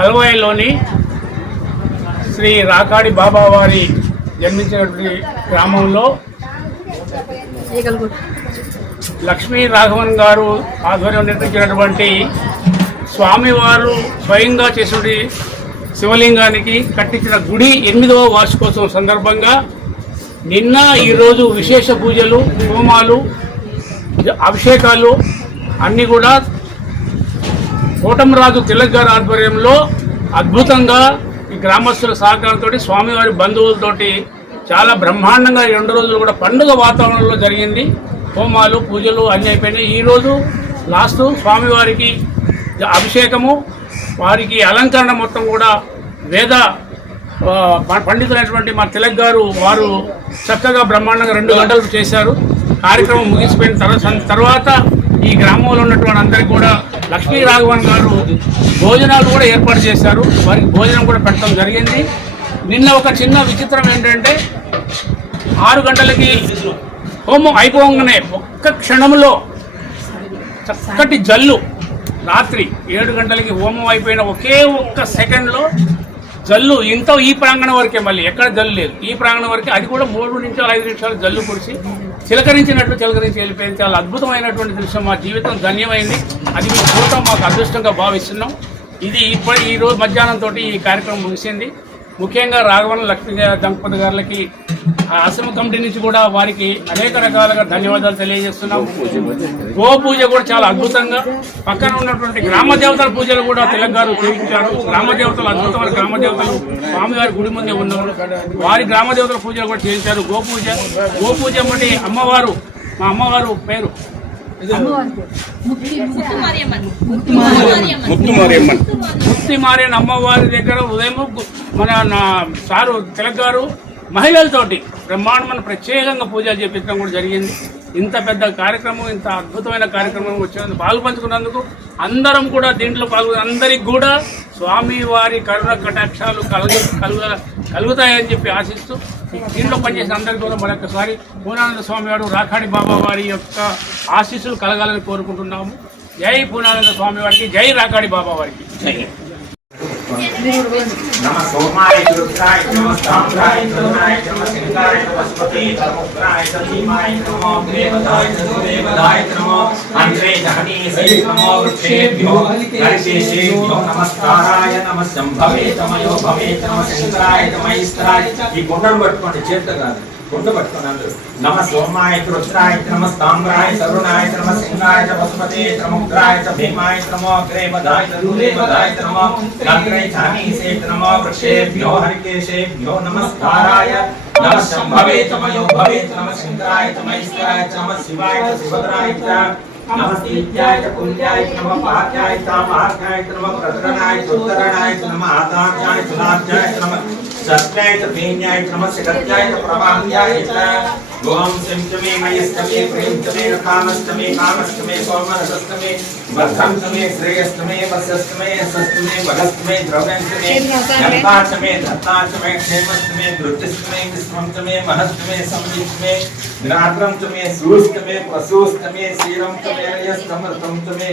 కల్వాయిలోని శ్రీ రాకాడి బాబా వారి జన్మించినటువంటి గ్రామంలో లక్ష్మీ రాఘవన్ గారు ఆధ్వర్యం నిర్మించినటువంటి స్వామివారు స్వయంగా చేసిన శివలింగానికి కట్టించిన గుడి ఎనిమిదవ వార్షికోత్సవం సందర్భంగా నిన్న ఈరోజు విశేష పూజలు హోమాలు అభిషేకాలు అన్నీ కూడా కోటమరాజు తిలక్ గారి ఆధ్వర్యంలో అద్భుతంగా ఈ గ్రామస్తుల సహకారంతో స్వామివారి బంధువులతోటి చాలా బ్రహ్మాండంగా ఈ రెండు రోజులు కూడా పండుగ వాతావరణంలో జరిగింది. హోమాలు పూజలు అన్నీ అయిపోయినాయి. ఈరోజు లాస్ట్ స్వామివారికి అభిషేకము వారికి అలంకరణ మొత్తం కూడా వేద పండితులైనటువంటి మా తిలక్ గారు వారు చక్కగా బ్రహ్మాండంగా రెండు గంటలు చేశారు. కార్యక్రమం ముగిసిపోయిన తర్వాత తర్వాత ఈ గ్రామంలో ఉన్నటువంటి అందరికీ కూడా లక్ష్మీ రాఘవన్ గారు భోజనాలు కూడా ఏర్పాటు చేశారు. వారికి భోజనం కూడా పెట్టడం జరిగింది. నిన్న ఒక చిన్న విచిత్రం ఏంటంటే ఆరు గంటలకి హోమం అయిపోగానే ఒక్క క్షణంలో చక్కటి జల్లు రాత్రి ఏడు గంటలకి హోమం అయిపోయిన ఒకే ఒక్క సెకండ్లో జల్లు ఇంత ఈ ప్రాంగణం వరకే మళ్ళీ ఎక్కడ జల్లు లేదు. ఈ ప్రాంగణం వరకే అది కూడా మూడు నిమిషాలు ఐదు నిమిషాలు జల్లు కురిసి చిలకరించినట్లు చిలకరించి వెళ్ళిపోయింది. చాలా అద్భుతమైనటువంటి దృశ్యం. మా జీవితం ధన్యమైంది. అది మేము చూడటం మాకు అదృష్టంగా భావిస్తున్నాం. ఇది ఇప్పుడు ఈ రోజు మధ్యాహ్నం తోటి ఈ కార్యక్రమం ముగిసింది. ముఖ్యంగా రాఘవన్ లక్ష్మీ దంపతి గారులకి ఆశ్రమ కమిటీ నుంచి కూడా వారికి అనేక రకాలుగా ధన్యవాదాలు తెలియజేస్తున్నాం. గో పూజ కూడా చాలా అద్భుతంగా. పక్కన ఉన్నటువంటి గ్రామ దేవతల పూజలు కూడా తిలక్ గారు చేయించారు. గ్రామ దేవతలు అద్భుతమైన గ్రామ దేవతలు స్వామివారి గుడి ముందే ఉన్నారు. వారి గ్రామ దేవతల పూజలు కూడా చేయించారు. గో పూజ గో పూజ బట్టి అమ్మవారు మా అమ్మవారు పేరు. ముక్తి మారిన అమ్మవారి దగ్గర ఉదయం మన సారు తిలక్ గారు మహిళలతోటి బ్రహ్మాండమైన ప్రత్యేకంగా పూజలు చేపించడం కూడా జరిగింది. ఇంత పెద్ద కార్యక్రమం ఇంత అద్భుతమైన కార్యక్రమం వచ్చినందుకు పాల్పంచుకున్నందుకు అందరం కూడా దీంట్లో పాల్గొని అందరికి కూడా స్వామి వారి కరుణ కటాక్షాలు కలుగు కలుగ కలుగుతాయని చెప్పి ఆశిస్తూ దీంట్లో పనిచేసిన అందరికీ కూడా మరొకసారి పూర్ణానంద స్వామి వారు రాఖాడి బాబా వారి యొక్క ఆశీస్సులు కలగాలని కోరుకుంటున్నాము. జై పూర్ణానంద స్వామి వారికి జై రాకాడి బాబా వారికి. నమ సోమాయ రుద్రాయ నమ సాంద్రాయ తరుణాయ నమ సింగాయ వస్పతే నమోగ్రాయ ధీమాయ నమో దేవతాయ దేవదాయ నమో అంత్రే జహనీ సై నమో వృక్షేభ్యో నరశేషేభ్యో నమస్కారాయ నమ సంభవే తమయో భవే నమ సింగాయ తమైస్త్రాయ ఈ గుండను పట్టుకోండి చేత కాదు. గుర్తుపెట్టుకోండి అందరూ నమ సోమాయ రుద్రాయ నమ స్థామ్రాయ సరుణాయ నమ సింహాయ పశుపతే ముద్రాయ భీమాయ నమో అగ్రే వదాయ తరులే వదాయ నమో నగ్రే ఛానీసే నమో వృక్షేభ్యో హరికేశేభ్యో నమస్కారాయ. నమ శంభవే తమయో భవే నమ శంకరాయ తమైశ్వరాయ నమ శివాయ శివద్రాయ నమస్తీత్యాయ పుణ్యాయ నమ పాఠ్యాయ తాపార్థ్యాయ నమ ప్రసరణాయ ఉత్తరణాయ నమ ఆదార్యాయ సులాభ్యాయ నమ सत्यायत प्रेम्यायत नमस्कृत्यायत प्रवाह्यायत गोम सिंचमे मायस्तमे प्रेमतमे रकामस्तमे कामस्तमे सोमनस्तमे मध्यमस्तमे श्रेयस्तमे वसस्तमे सस्तमे भगस्तमे द्रव्यस्तमे यमपाचमे धत्ताचमे क्षेमस्तमे दृतिस्तमे विस्मतमे महस्तमे समितमे ग्रात्रमस्तमे सूस्तमे प्रसूस्तमे सीरमस्तमे यस्तमर्तमस्तमे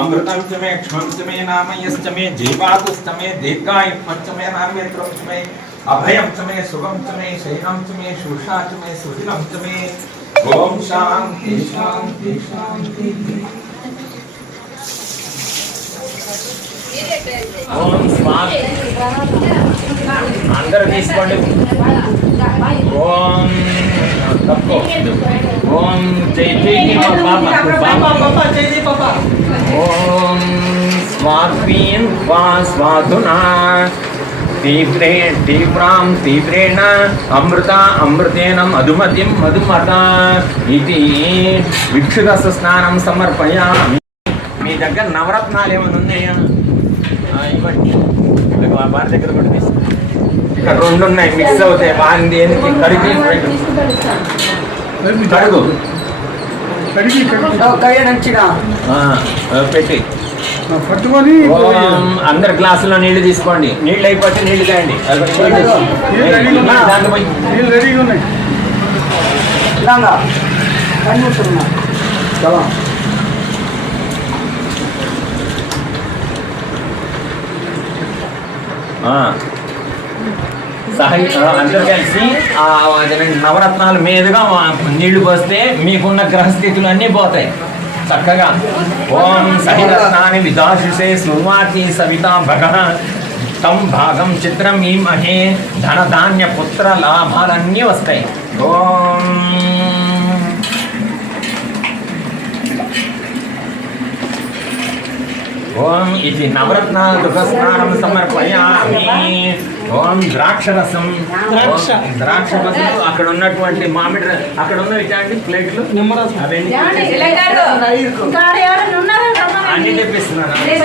अमृतम तमे क्षमतमे नामयस्तमे जीवातुस्तमे दीर्घाय पंचमे नामयत्रमतमे अभयं च मे शुभं च मे शयनं च मे शुषा च मे सुदिनं च मे ॐ शान्ति शान्ति शान्ति ఓం స్వాహ అందరూ తీసుకోండి ఓం తప్పుకో ఓం జై జై బాబా ఓం స్వాత్మీం వా స్వాధునా తీవ్రే తీవ్రాం తీవ్రేణ అమృత అమృతేన మధుమతిం మధుమత ఇది. విక్షుదస స్నానం సమర్పయామి. మీ దగ్గర నవరత్నాలు ఏమైనా ఉన్నాయా ఇవ్వండి వారి దగ్గర కూడా తీసుకో. ఇక్కడ రెండు ఉన్నాయి మిక్స్ అవుతాయి. వారిని దేనికి? కడిగి. కడుగు. పెట్టి. పట్టుకొని అందరు గ్లాసులో నీళ్ళు తీసుకోండి. నీళ్ళు అయిపోతే నీళ్ళు తాయండి నీళ్ళు రెడీగా ఉన్నాయి. చాలా. ఆ. సహి ఆ, అందరూ కలిసి నవరత్నాల మీదుగా నీళ్ళు పోస్తే మీకున్న గ్రహస్థితులు అన్నీ పోతాయి. చక్కగా. ఓం సహిరత్నాన్ని విదాశుషే శృణ్వాతి సవితా భగ. తం భాగం చిత్రం ఈ మహే. ధనధాన్య పుత్ర లాభాలన్నీ వస్తాయి. ఓం ఓం ఇది నవరత్న దుఃఖస్నానం సమర్పయామి. ఓం ద్రాక్షరసం. ద్రాక్ష. ఓం ద్రాక్ష రసం అక్కడ ఉన్నటువంటి మామిడి అక్కడ ఉన్నవి అండి ప్లేట్లు? నిమ్మరసం. అవన్నీ. అన్ని తెప్పిస్తున్నాను నేను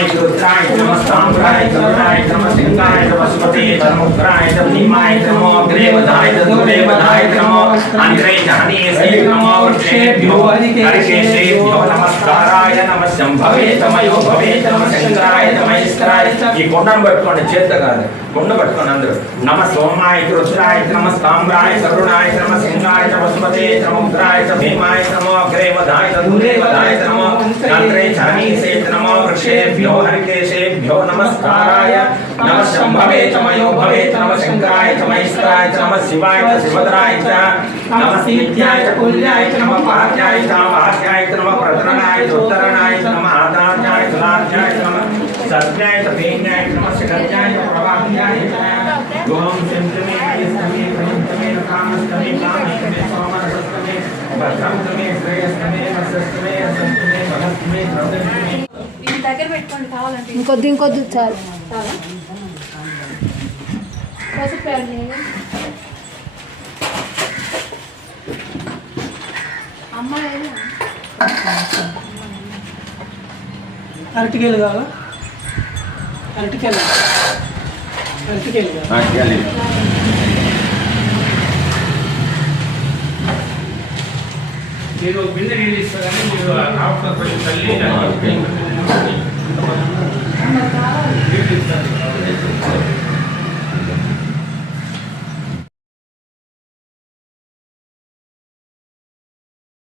నవీన్ బయట పెట్టు. ఓం నెల్లి స్థానంలో పట్టుకోండి. నమ సోమాయ రుద్రాయ నమ సాంబ్రాయ చంద్రాయ నమ సింగాయ వసుపతే నమోగ్రాయ భీమాయ నమో అగ్రేవదాయ దురేవదాయ నమో అంద్రే జహనీయసే నమో వృక్షేభ్యో హరికేశేభ్యో నమస్కారాయ నమ శంభవే తమయో భవే నమ శంకరాయ నమస్కారాయ ఈ కొండను పట్టుకోండి చేత కాదు కొండ పట్టుకోండి అందరూ నమ సోమాయ రుద్రాయ నమ సాంబ్రాయ కరుణాయ నమ సింగాయ వసుపతే నమోగ్రాయ భీమాయ నమో అగ్రేవదాయ దురేవదాయ నమో యంత్రే జానీసే నమో వృక్షేభ్యో హరికేశేభ్యో నమస్కారాయ. నమ శంభవే తమయో భవే నమ శంకరాయ తమైస్కరాయ నమ శివాయ శివధరాయ చ నమ సీత్యాయ చ కుల్యాయ చ నమ పార్యాయ చ వాస్యాయ చ నమ ప్రతరణాయ చ ఉత్తరణాయ చ నమ ఆదార్యాయ చ లాభ్యాయ చ నమ సత్యాయ చ భీన్యాయ చ నమ శిఖర్యాయ చ ప్రవాహ్యాయ చ ఓం సింధమే యస్తమే ప్రణితమే కామస్తమే కామస్తమే సోమరసస్తమే భద్రంతమే శ్రేయస్తమే వసస్తమే అసస్తమే భగస్తమే ద్రవ్యస్తమే ఇది దగ్గర పెట్టుకోండి కావాలంటే ఇంకొద్ది ఇంకొద్ది చాలు చాలా పసుపు వేయండి. అమ్మ లేదు. అరటికేలు కావాలా అరటికేలు అరటికేలు కావాలి నేను బిందె నీళ్ళు ఇస్తానని మీరు ఆఫ్టర్ తల్లి నీళ్ళు ఇస్తారు.